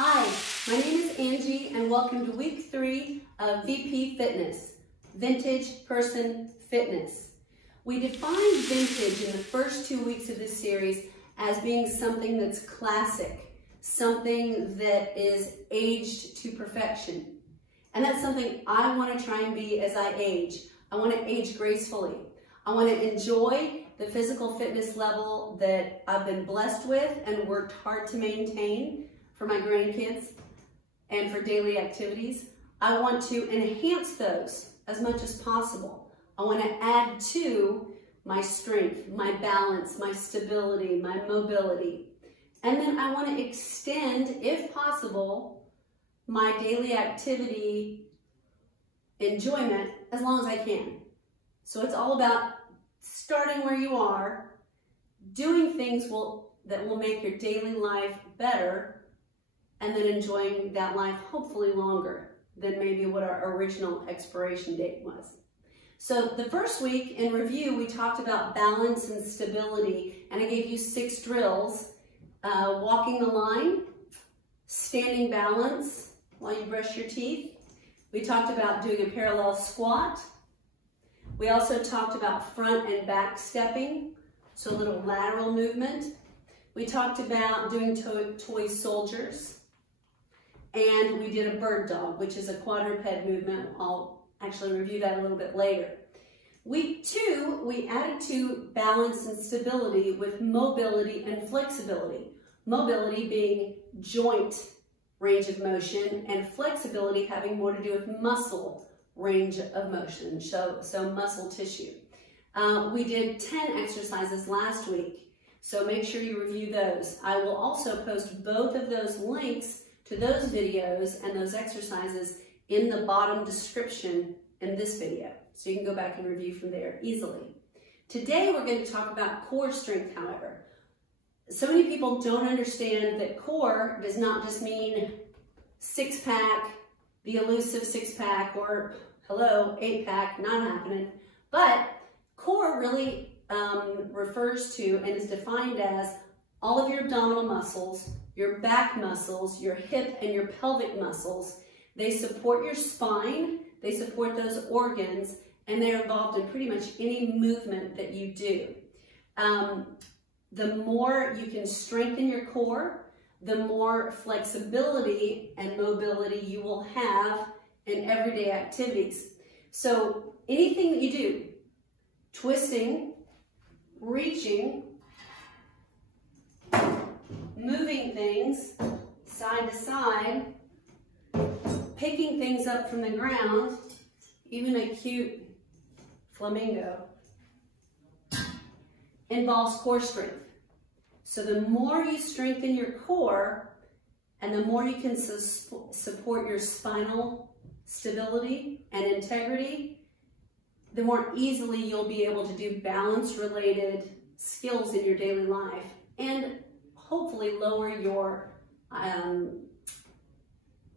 Hi, my name is Angie and welcome to week 3 of VP Fitness, Vintage Person Fitness. We defined vintage in the first 2 weeks of this series as being something that's classic, something that is aged to perfection. And that's something I want to try and be as I age. I want to age gracefully. I want to enjoy the physical fitness level that I've been blessed with and worked hard to maintain for my grandkids and for daily activities. I want to enhance those as much as possible. I want to add to my strength, my balance, my stability, my mobility. And then I want to extend, if possible, my daily activity enjoyment as long as I can. So it's all about starting where you are, doing things that will make your daily life better, and then enjoying that life hopefully longer than maybe what our original expiration date was. So the first week in review, we talked about balance and stability, and I gave you 6 drills: walking the line, standing balance while you brush your teeth. We talked about doing a parallel squat. We also talked about front and back stepping, so a little lateral movement. We talked about doing toy soldiers. And we did a bird dog, which is a quadruped movement. I'll actually review that a little bit later. Week 2, we added to balance and stability with mobility and flexibility. Mobility being joint range of motion and flexibility having more to do with muscle range of motion, so muscle tissue. We did 10 exercises last week, so make sure you review those. I will also post both of those links to those videos and those exercises in the bottom description in this video, so you can go back and review from there easily. Today we're going to talk about core strength, however. So many people don't understand that core does not just mean six-pack, the elusive six-pack, or hello, 8-pack, not happening. But core really refers to and is defined as all of your abdominal muscles, your back muscles, your hip and your pelvic muscles. They support your spine, they support those organs, and they're involved in pretty much any movement that you do. The more you can strengthen your core, the more flexibility and mobility you will have in everyday activities. So anything that you do, twisting, reaching, moving things side to side, picking things up from the ground, even a cute flamingo, involves core strength. So the more you strengthen your core and the more you can support your spinal stability and integrity, the more easily you'll be able to do balance-related skills in your daily life and hopefully lower your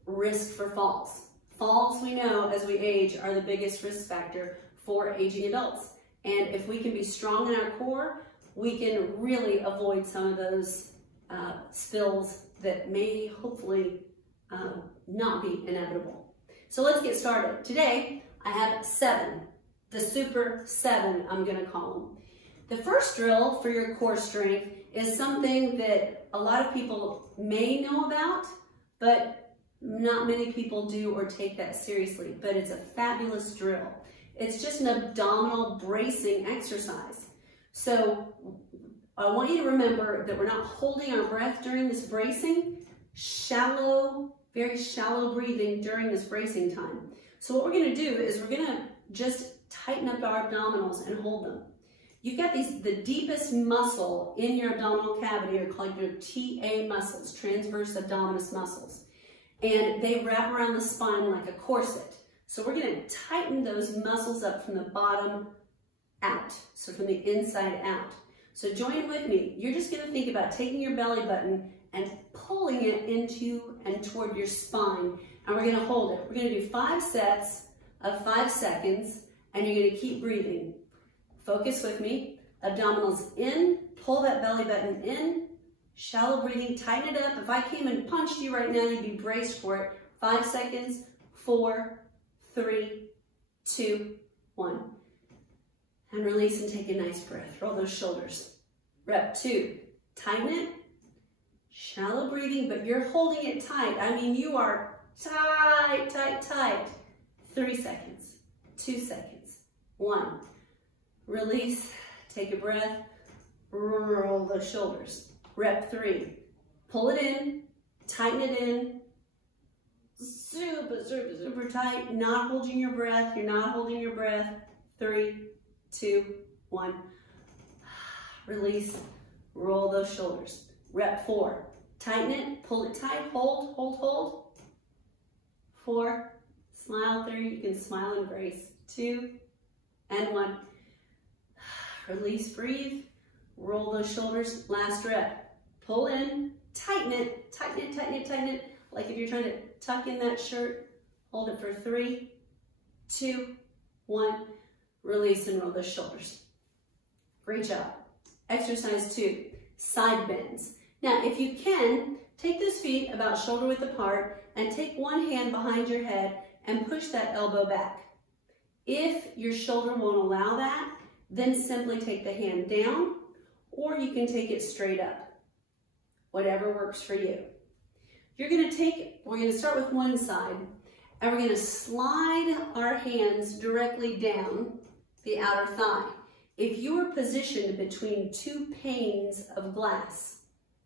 risk for falls. Falls, we know, as we age, are the biggest risk factor for aging adults. And if we can be strong in our core, we can really avoid some of those spills that may hopefully not be inevitable. So let's get started. Today, I have 7, the super 7, I'm gonna call them. The first drill for your core strength is something that a lot of people may know about, but not many people do or take that seriously, but it's a fabulous drill. It's just an abdominal bracing exercise. So I want you to remember that we're not holding our breath during this bracing, shallow, very shallow breathing during this bracing time. So what we're gonna do is we're gonna just tighten up our abdominals and hold them. You've got the deepest muscle in your abdominal cavity are called your TA muscles, transverse abdominis muscles. And they wrap around the spine like a corset. So we're gonna tighten those muscles up from the bottom out, so from the inside out. So join with me. You're just gonna think about taking your belly button and pulling it into and toward your spine. And we're gonna hold it. We're gonna do 5 sets of 5 seconds, and you're gonna keep breathing. Focus with me. Abdominals in, pull that belly button in, Shallow breathing, tighten it up. If I came and punched you right now, you'd be braced for it. 5 seconds, 4, 3, 2, 1. And release and take a nice breath. Roll those shoulders. Rep 2, tighten it. Shallow breathing, but you're holding it tight. I mean, you are tight, tight, tight. 3 seconds, 2 seconds, 1. Release, take a breath, roll those shoulders. Rep 3, pull it in, tighten it in. Super, super, super tight. Not holding your breath. You're not holding your breath. 3, 2, 1. Release, roll those shoulders. Rep 4, tighten it, pull it tight, hold, hold, hold. 4, smile. 3, you can smile and brace. 2, and 1. Release, breathe, roll those shoulders. Last rep. Pull in, tighten it, tighten it, tighten it, tighten it. Like if you're trying to tuck in that shirt, hold it for 3, 2, 1. Release and roll those shoulders. Great job. Exercise 2, side bends. Now, if you can, take those feet about shoulder width apart and take one hand behind your head and push that elbow back. If your shoulder won't allow that, then simply take the hand down, or you can take it straight up. Whatever works for you. We're going to start with one side, and we're going to slide our hands directly down the outer thigh. If you're positioned between 2 panes of glass,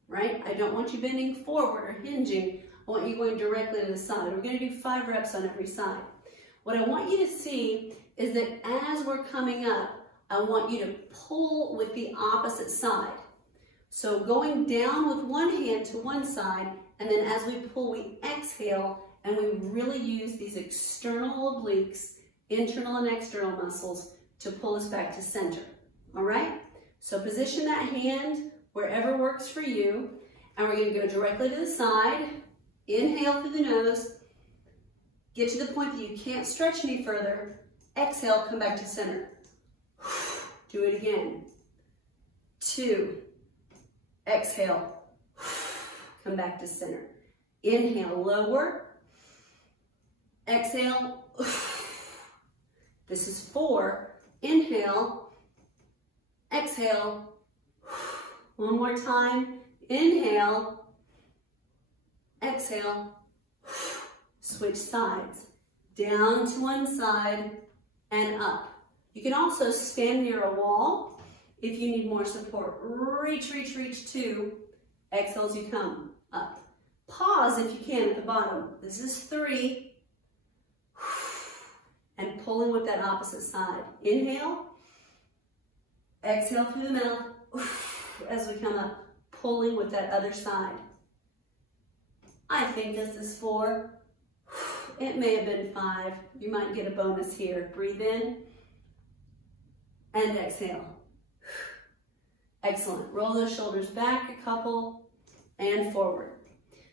right? I don't want you bending forward or hinging. I want you going directly to the side. We're going to do 5 reps on every side. What I want you to see is that as we're coming up, I want you to pull with the opposite side. So going down with one hand to one side, and then as we pull, we exhale, and we really use these external obliques, internal and external muscles, to pull us back to center. All right? So position that hand wherever works for you, and we're going to go directly to the side. Inhale through the nose. Get to the point that you can't stretch any further. Exhale, come back to center. Do it again. 2. Exhale. Come back to center. Inhale, lower. Exhale. This is 4. Inhale. Exhale. One more time. Inhale. Exhale. Switch sides. Down to one side and up. You can also stand near a wall if you need more support. Reach, reach, reach. 2. Exhale as you come up. Pause if you can at the bottom. This is 3. And pulling with that opposite side. Inhale. Exhale through the mouth as we come up. Pulling with that other side. I think this is 4. It may have been 5. You might get a bonus here. Breathe in and exhale. Excellent. Roll those shoulders back a couple and forward.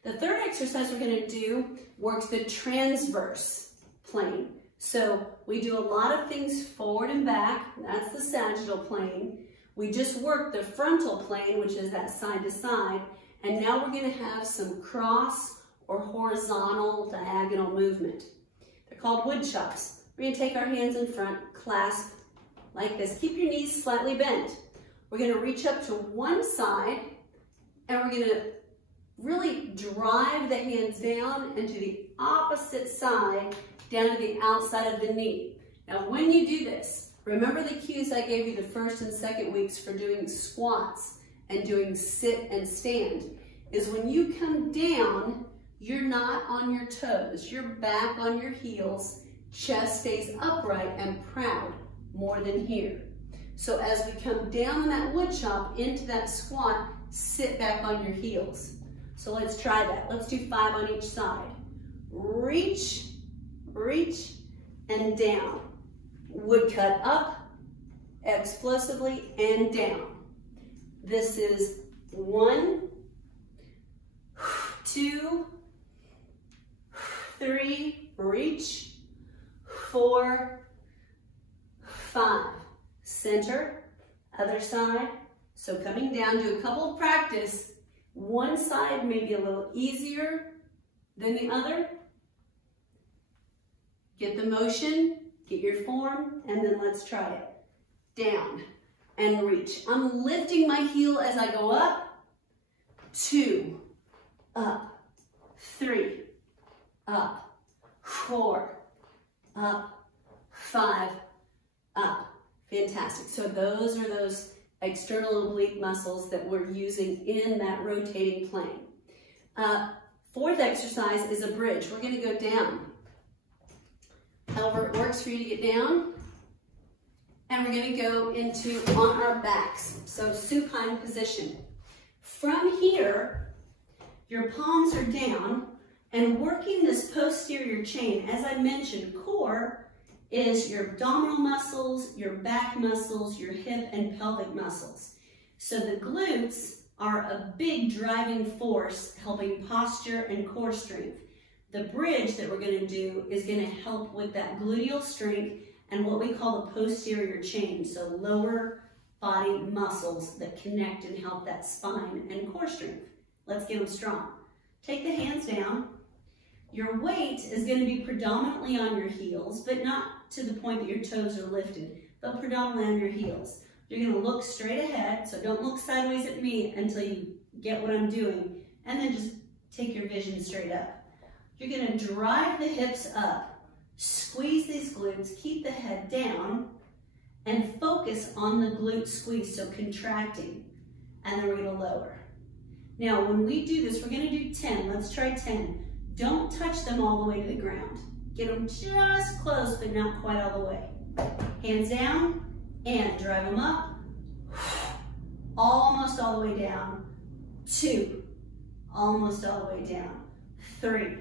The third exercise we're going to do works the transverse plane. So we do a lot of things forward and back. That's the sagittal plane. We just worked the frontal plane, which is that side to side. And now we're going to have some cross or horizontal diagonal movement. They're called woodchucks. We're going to take our hands in front, clasp like this. Keep your knees slightly bent. We're going to reach up to one side, and we're going to really drive the hands down and to the opposite side, down to the outside of the knee. Now, when you do this, remember the cues I gave you the first and second weeks for doing squats and doing sit and stand, is when you come down, you're not on your toes. You're back on your heels. Chest stays upright and proud, more than here. So as we come down on that wood chop into that squat, sit back on your heels. So let's try that. Let's do 5 on each side. Reach, reach, and down. Woodcut up, explosively, and down. This is 1, 2, 3, reach, 4, 5. Center, other side. So coming down, do a couple of practice. One side may be a little easier than the other. Get the motion, get your form, and then let's try it. Down and reach. I'm lifting my heel as I go up. 2, up, 3, up, 4, up, 5, up. Fantastic. So those are those external oblique muscles that we're using in that rotating plane. Fourth exercise is a bridge. We're going to go down. However it works for you to get down. And we're going to go into on our backs. So supine position. From here, your palms are down and working this posterior chain. As I mentioned, core is your abdominal muscles, your back muscles, your hip and pelvic muscles. So the glutes are a big driving force helping posture and core strength. The bridge that we're going to do is going to help with that gluteal strength and what we call the posterior chain, so lower body muscles that connect and help that spine and core strength. Let's get them strong. Take the hands down. Your weight is going to be predominantly on your heels, but not to the point that your toes are lifted, but predominantly on your heels. You're going to look straight ahead, so don't look sideways at me until you get what I'm doing, and then just take your vision straight up. You're going to drive the hips up. Squeeze these glutes, keep the head down, and focus on the glute squeeze, so contracting. And then we're going to lower. Now, when we do this, we're going to do 10. Let's try 10. Don't touch them all the way to the ground. Get them just close, but not quite all the way. Hands down, and drive them up. Almost all the way down. 2. Almost all the way down. 3.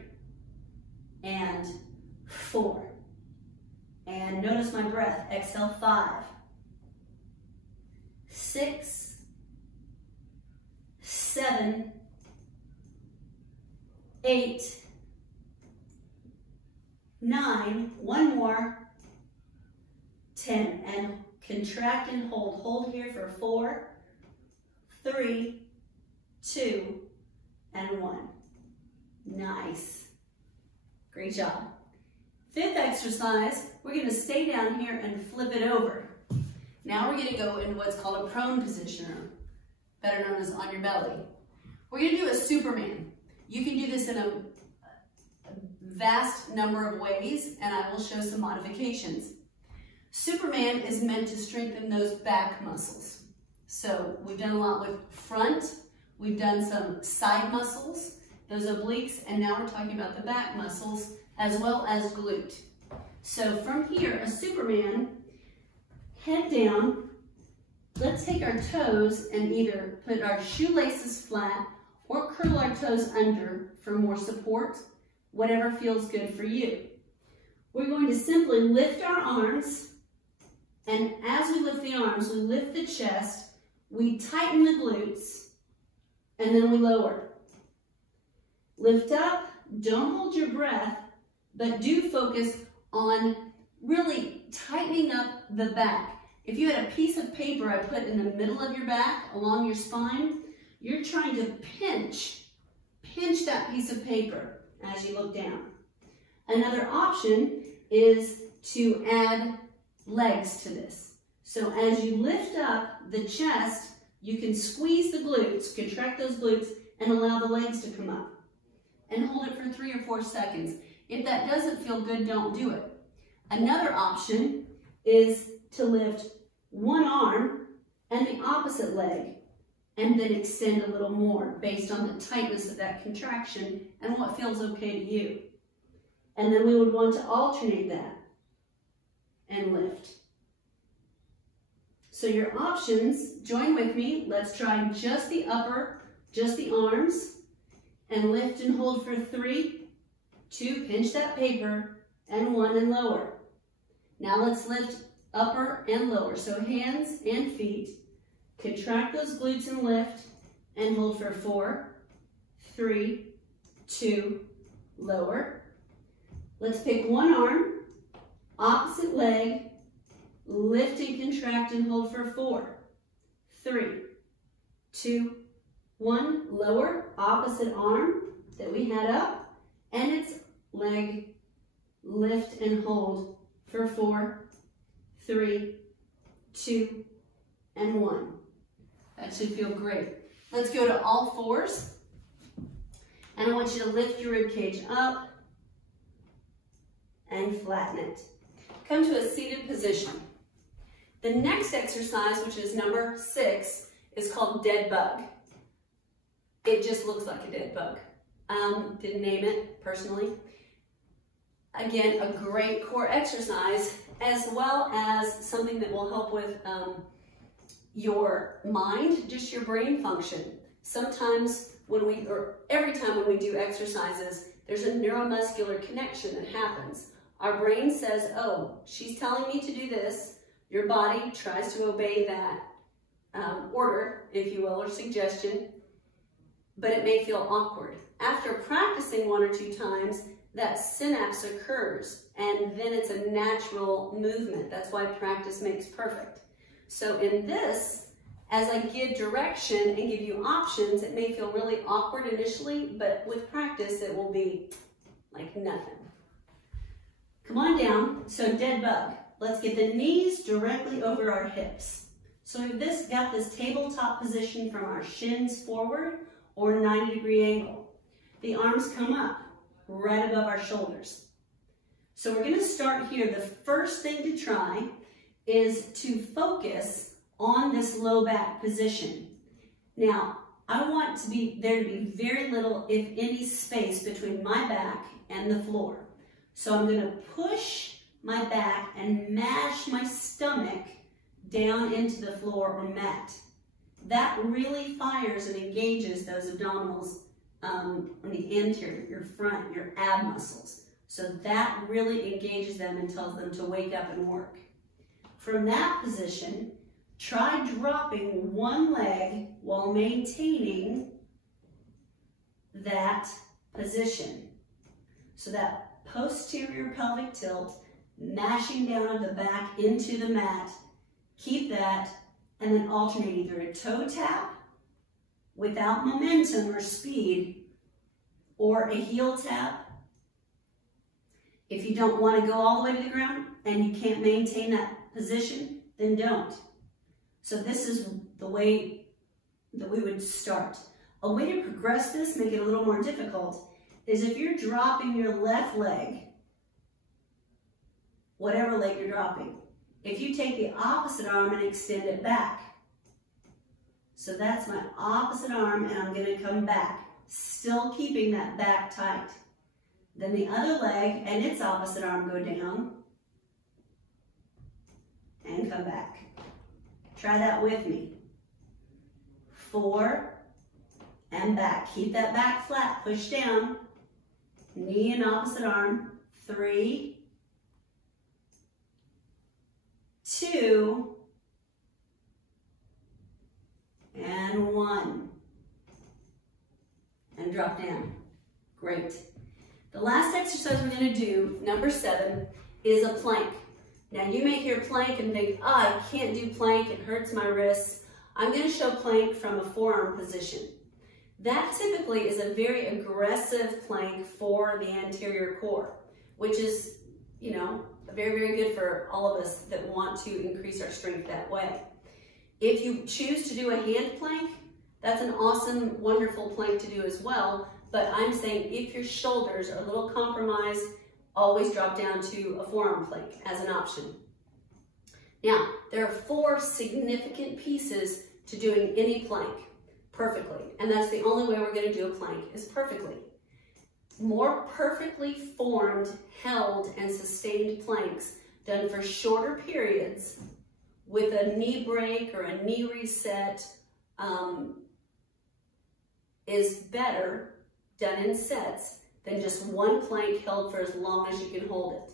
And 4. And notice my breath. Exhale, 5, 6, 7, 8, 9, one more, 10. And contract and hold. Hold here for 4, 3, 2, and 1. Nice. Great job. Fifth exercise, we're going to stay down here and flip it over. Now we're going to go into what's called a prone position, or better known as on your belly. We're going to do a Superman. You can do this in a vast number of ways, and I will show some modifications. Superman is meant to strengthen those back muscles. So we've done a lot with front, we've done some side muscles, those obliques, and now we're talking about the back muscles, as well as glute. So from here, a Superman, head down. Let's take our toes and either put our shoelaces flat or curl our toes under for more support, whatever feels good for you. We're going to simply lift our arms, and as we lift the arms, we lift the chest, we tighten the glutes, and then we lower. Lift up, don't hold your breath, but do focus on really tightening up the back. If you had a piece of paper I put in the middle of your back, along your spine, you're trying to pinch that piece of paper as you look down. Another option is to add legs to this. So as you lift up the chest, you can squeeze the glutes, contract those glutes, and allow the legs to come up. And hold it for 3 or 4 seconds. If that doesn't feel good, don't do it. Another option is to lift one arm and the opposite leg, and then extend a little more based on the tightness of that contraction and what feels okay to you. And then we would want to alternate that and lift. So your options, join with me. Let's try just the upper, just the arms, and lift and hold for 3, 2, pinch that paper, and 1, and lower. Now let's lift upper and lower. So hands and feet. Contract those glutes and lift, and hold for 4, 3, 2, lower. Let's pick one arm, opposite leg, lift and contract and hold for 4, 3, 2, one lower opposite arm that we had up, and its leg lift and hold for 4, 3, 2, and 1. That should feel great. Let's go to all fours, and I want you to lift your rib cage up and flatten it. Come to a seated position. The next exercise, which is number 6, is called dead bug. It just looks like a dead bug. Didn't name it personally. Again, a great core exercise, as well as something that will help with your mind, just your brain function. Sometimes every time when we do exercises, there's a neuromuscular connection that happens. Our brain says, oh, she's telling me to do this. Your body tries to obey that order, if you will, or suggestion, but it may feel awkward. After practicing 1 or 2 times, that synapse occurs, and then it's a natural movement. That's why practice makes perfect. So in this, as I give direction and give you options, it may feel really awkward initially, but with practice, it will be like nothing. Come on down. So dead bug. Let's get the knees directly over our hips. So we've got this tabletop position from our shins forward or 90-degree angle. The arms come up right above our shoulders. So we're going to start here. The first thing to try is to focus on this low back position. Now, I want there to be very little, if any, space between my back and the floor. So I'm going to push my back and mash my stomach down into the floor or mat. That really fires and engages those abdominals on the anterior, your front, your ab muscles. So that really engages them and tells them to wake up and work. From that position, try dropping one leg while maintaining that position. So that posterior pelvic tilt, mashing down on the back into the mat, keep that, and then alternate either a toe tap without momentum or speed, or a heel tap. If you don't want to go all the way to the ground and you can't maintain that position, then don't. So this is the way that we would start. A way to progress this, make it a little more difficult, is if you're dropping your left leg, whatever leg you're dropping, if you take the opposite arm and extend it back. So that's my opposite arm, and I'm going to come back, still keeping that back tight. Then the other leg and its opposite arm go down and come back. Try that with me. 4 and back. Keep that back flat, push down. Knee and opposite arm. 3, 2, and 1. And drop down. Great. The last exercise we're going to do, number 7, is a plank. Now you may hear plank and think, oh, I can't do plank, it hurts my wrists. I'm going to show plank from a forearm position. That typically is a very aggressive plank for the anterior core, which is, you know, very, very good for all of us that want to increase our strength that way. If you choose to do a hand plank, that's an awesome, wonderful plank to do as well. But I'm saying if your shoulders are a little compromised, always drop down to a forearm plank as an option. Now, there are 4 significant pieces to doing any plank perfectly. And that's the only way we're going to do a plank, is perfectly. More perfectly formed, held, and sustained planks done for shorter periods with a knee break or a knee reset is better done in sets than just one plank held for as long as you can hold it.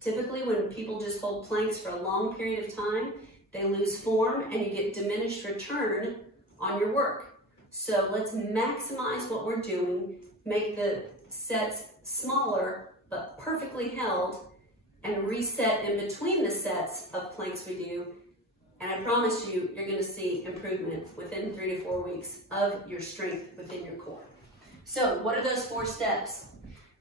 Typically, when people just hold planks for a long period of time, they lose form and you get diminished return on your work. So let's maximize what we're doing, make the sets smaller but perfectly held, and reset in between the sets of planks we do And I promise you, you're gonna see improvement within 3 to 4 weeks of your strength within your core. So what are those 4 steps?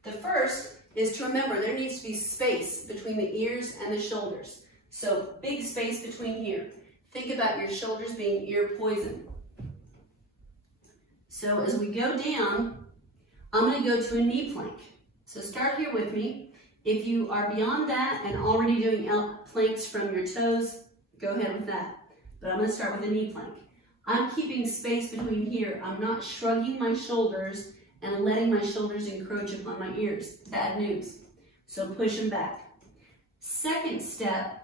The first is to remember there needs to be space between the ears and the shoulders. So big space between here. Think about your shoulders being ear poison. So as we go down, I'm going to go to a knee plank. So start here with me. If you are beyond that and already doing planks from your toes, go ahead with that. But I'm going to start with a knee plank. I'm keeping space between here. I'm not shrugging my shoulders and letting my shoulders encroach upon my ears. Bad news. So push them back. Second step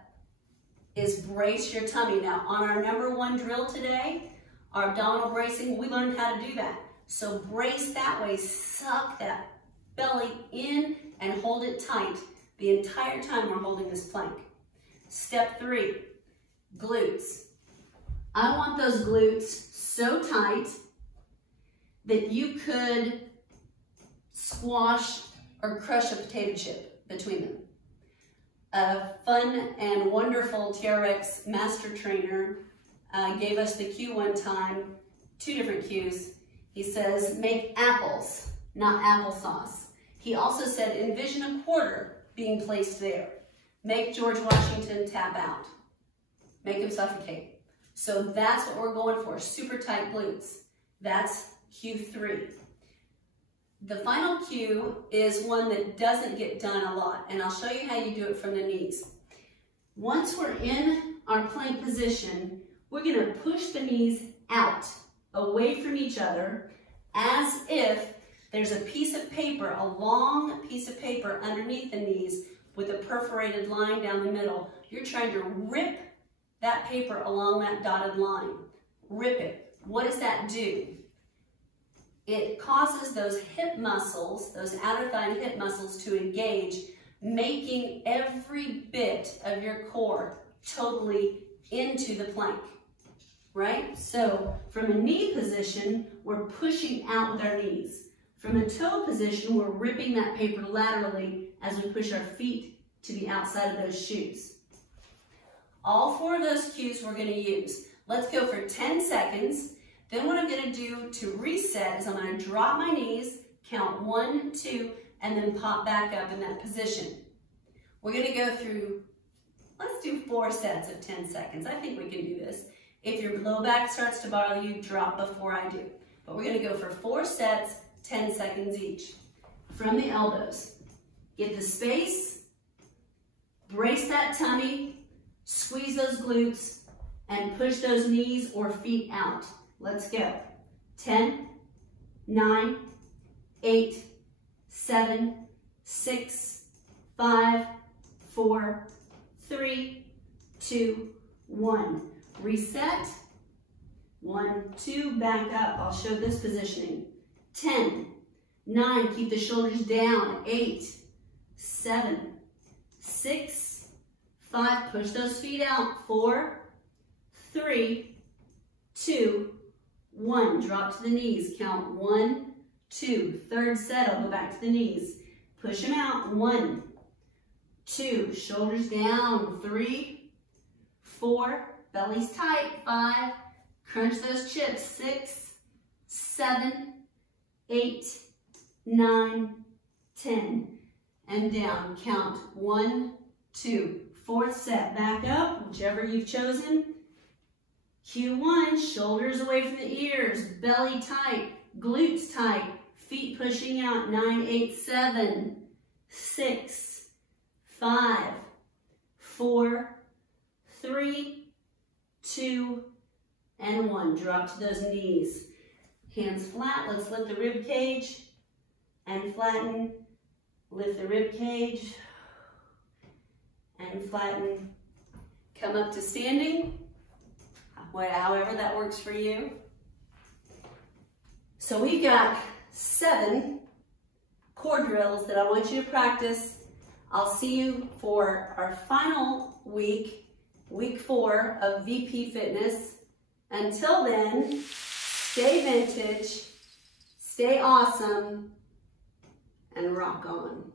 is brace your tummy. Now on our number 1 drill today, our abdominal bracing, we learned how to do that. So brace that way, suck that belly in and hold it tight the entire time we're holding this plank. Step 3, glutes. I want those glutes so tight that you could squash or crush a potato chip between them. A fun and wonderful TRX master trainer gave us the cue one time, 2 different cues. He says, make apples, not applesauce. He also said, envision a quarter being placed there. Make George Washington tap out. Make him suffocate. So that's what we're going for, super tight glutes. That's cue 3. The final cue is one that doesn't get done a lot, and I'll show you how you do it from the knees. Once we're in our plank position, we're going to push the knees out, away from each other, as if there's a piece of paper, a long piece of paper underneath the knees with a perforated line down the middle. You're trying to rip that paper along that dotted line. Rip it. What does that do? It causes those hip muscles, those outer thigh and hip muscles to engage, making every bit of your core totally into the plank, right? So from a knee position, we're pushing out with our knees. From a toe position, we're ripping that paper laterally as we push our feet to the outside of those shoes. All 4 of those cues we're going to use. Let's go for 10 seconds. Then what I'm going to do to reset is I'm going to drop my knees, count 1, 2, and then pop back up in that position. We're going to go through, let's do 4 sets of 10 seconds. I think we can do this. If your low back starts to bother you, drop before I do. But we're going to go for 4 sets, 10 seconds each. From the elbows, get the space, brace that tummy, squeeze those glutes, and push those knees or feet out. Let's go. 10, 9, 8, 7, 6, 5, 4, 3, 2, 1. Reset. 1, 2, back up. I'll show this positioning. 10, 9, keep the shoulders down. 8, 7, 6, 5, push those feet out. 4, 3, 2, 1, drop to the knees, count 1, 2, 3rd set, I'll go back to the knees, push them out, 1, 2, shoulders down, 3, 4, belly's tight, 5, crunch those chips, 6, 7, 8, 9, 10, and down, count 1, 2, 4th set, back up, whichever you've chosen. Cue 1, shoulders away from the ears, belly tight, glutes tight, feet pushing out, 9, 8, 7, 6, 5, 4, 3, 2, and 1. Drop to those knees. Hands flat, let's lift the rib cage and flatten. Lift the rib cage and flatten. Come up to standing. However that works for you. So we've got 7 core drills that I want you to practice. I'll see you for our final week, week 4 of VP Fitness. Until then, stay vintage, stay awesome, and rock on.